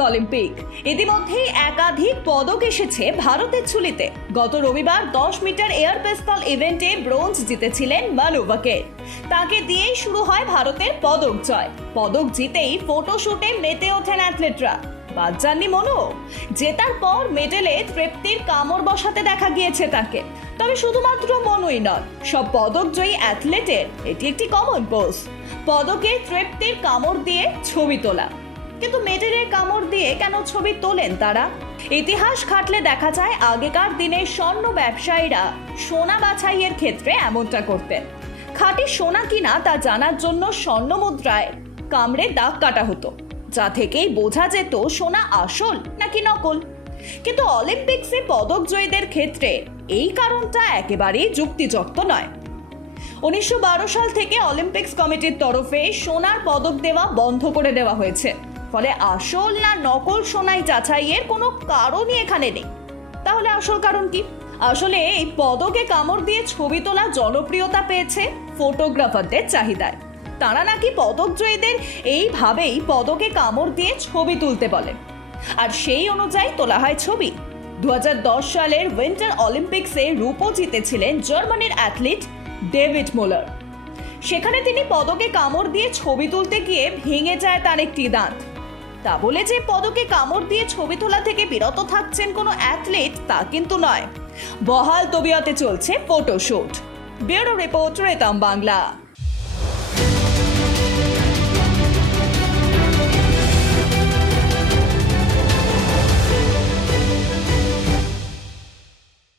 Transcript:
Olympic ইতিমধ্যেই একাধিক পদক এসেছে ভারতের ঝুলিতে। গত রবিবার দশ মিটার এয়ার পেস্তল ইভেন্টে ব্রোঞ্জ জিতেছিলেন মানুবাকে তাকে দিয়েই শুরু হয় ভারতের পদক জয়। পদক জিতেই ফটোশুটে মেতে ওঠেন অ্যাথলেটরা। বাদ যাননি মনো। জেতার পর মেডেলে তৃপ্তির কামড় বসাতে দেখা গিয়েছে তাকে। তবে শুধুমাত্র মনুই নয় সব পদকজয়ী অ্যাথলেটের এটি একটি কমন পোজ পদকে তৃপ্তির কামড় দিয়ে ছবি তোলা। কিন্তু মেডেলের কামড় দিয়ে কেন ছবি তোলেন তারা? ইতিহাস খাটলে দেখা যায়, আগেকার দিনে স্বর্ণ ব্যবসায়ীরা সোনা বাছাইয়ের ক্ষেত্রে এমনটা করতেন। খাঁটি সোনা কিনা তা জানার জন্য স্বর্ণ মুদ্রায় কামড়ে দাগ কাটা হতো। যা থেকেই বোঝা যেত সোনা আসল নাকি নকল। কিন্তু অলিম্পিক্সে পদক জয়ীদের ক্ষেত্রে এই কারণটা একেবারেই যুক্তিযুক্ত নয়। উনিশশো সাল থেকে অলিম্পিক্স কমিটির তরফে সোনার পদক দেওয়া বন্ধ করে দেওয়া হয়েছে। ফলে আসল না নকল সোনাই যাচাইয়ের কোনো কারণই এখানে নেই। তাহলে আসল কারণ কি? আসলে এই পদকে কামড় দিয়ে ছবি তোলা জনপ্রিয়তা পেয়েছে ফটোগ্রাফারদের চাহিদায়। তারা নাকি পদক জয়ীদের এইভাবেই পদকে কামড় দিয়ে ছবি তুলতে বলেন আর সেই অনুযায়ী তোলা হয় ছবি। দু হাজার দশ সালের উইন্টার অলিম্পিক্সে রূপও জিতেছিলেন জার্মানির অ্যাথলিট ডেভিড মোলার। সেখানে তিনি পদকে কামড় দিয়ে ছবি তুলতে গিয়ে ভেঙে যায় তার একটি দাঁত। তা বলে যে পদকে কামড় দিয়ে ছবি তোলা থেকে বিরত থাকছেন কোনো অ্যাথলিট তা কিন্তু নয়। বহাল তবিয়তে চলছে ফটোশুট। ব্যুরো রিপোর্ট রেতাম বাংলা।